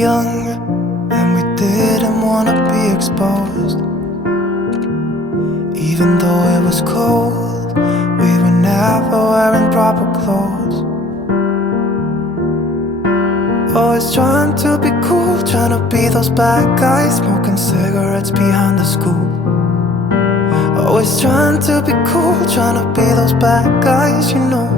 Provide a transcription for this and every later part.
Young, and we didn't wanna be exposed. Even though it was cold, we were never wearing proper clothes. Always trying to be cool, trying to be those bad guys, smoking cigarettes behind the school. Always trying to be cool, trying to be those bad guys, you know.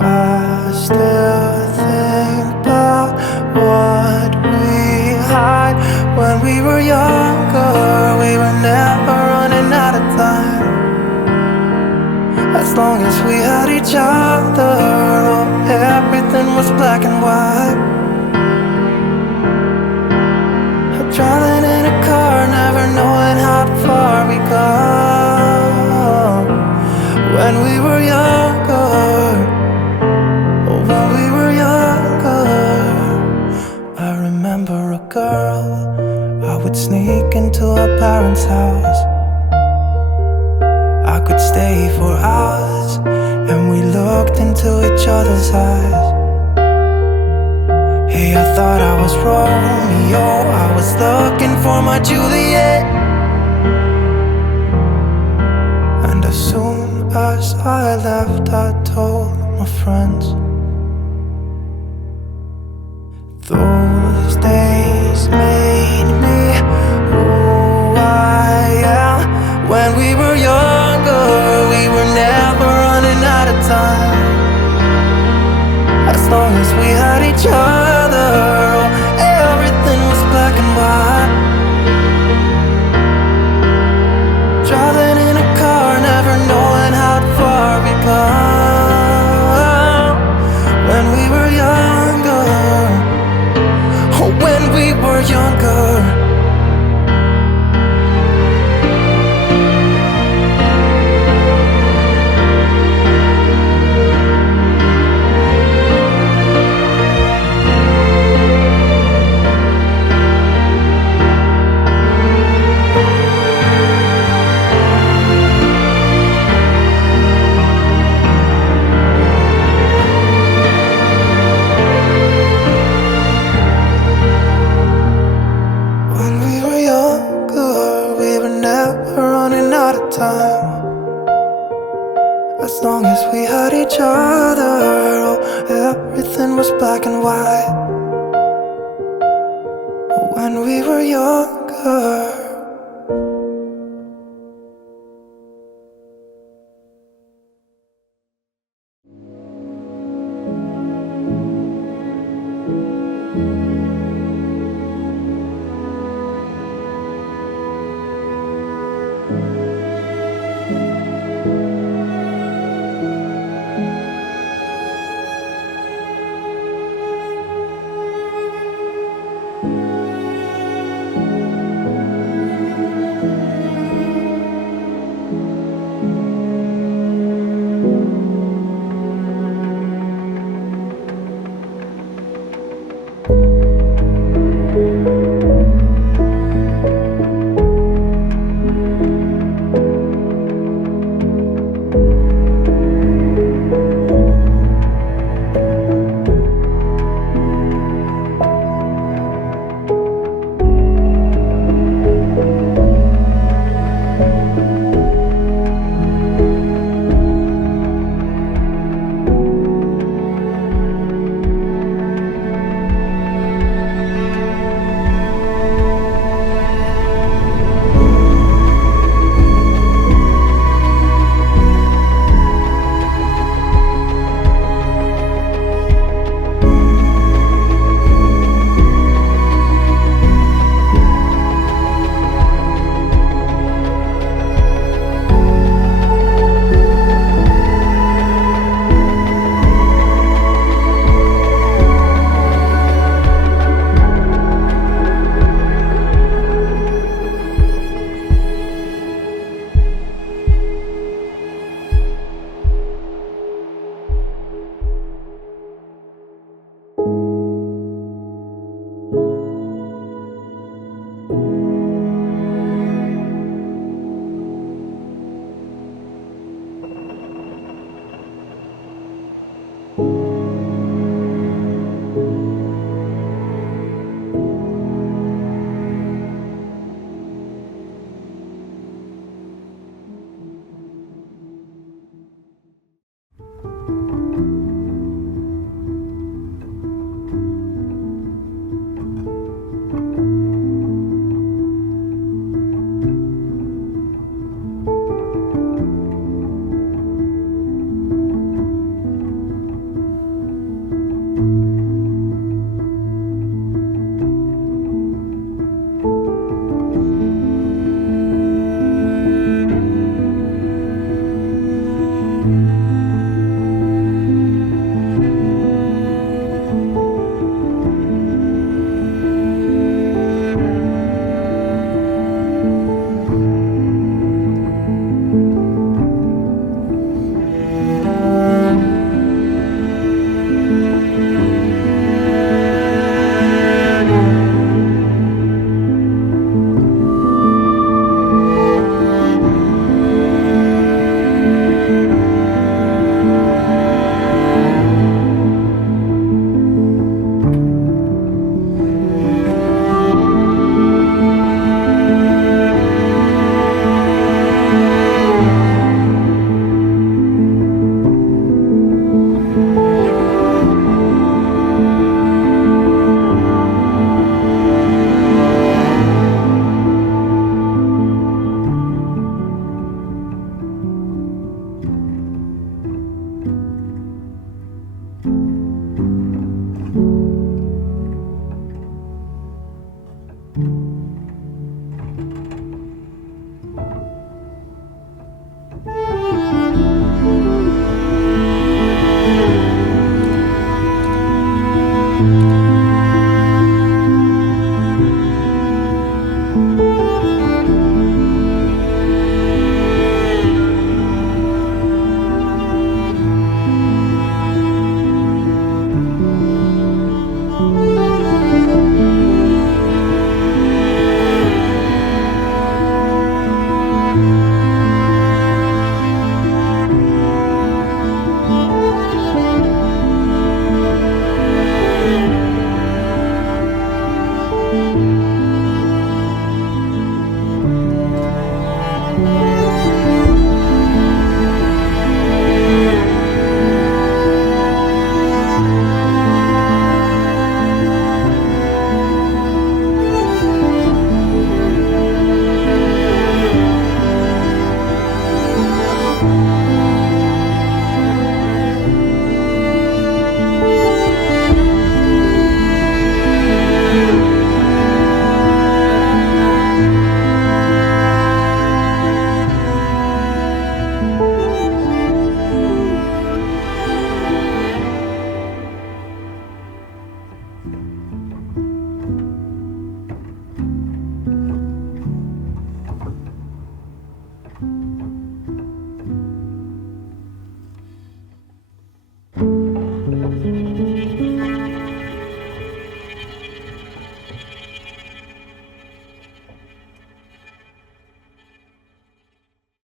I still think about what we had when we were younger. We were never running out of time. As long as we had each other, oh, everything was black and white. Driving in a car, never knowing how far we go. When we were younger, when we were younger, I remember a girl. I would sneak into her parents' house. I could stay for hours, and we looked into each other's eyes. Hey, I thought I was Romeo, I was looking for my Juliet. And as soon as I left, I told my friends. Those days made me who I am. When we were younger, we were never running out of time. As long as we had each other, oh, everything was black and white. Driving in a car, never knowing how far we go. When we were younger, oh, when we were younger. As long as we had each other, oh, everything was black and white. When we were younger.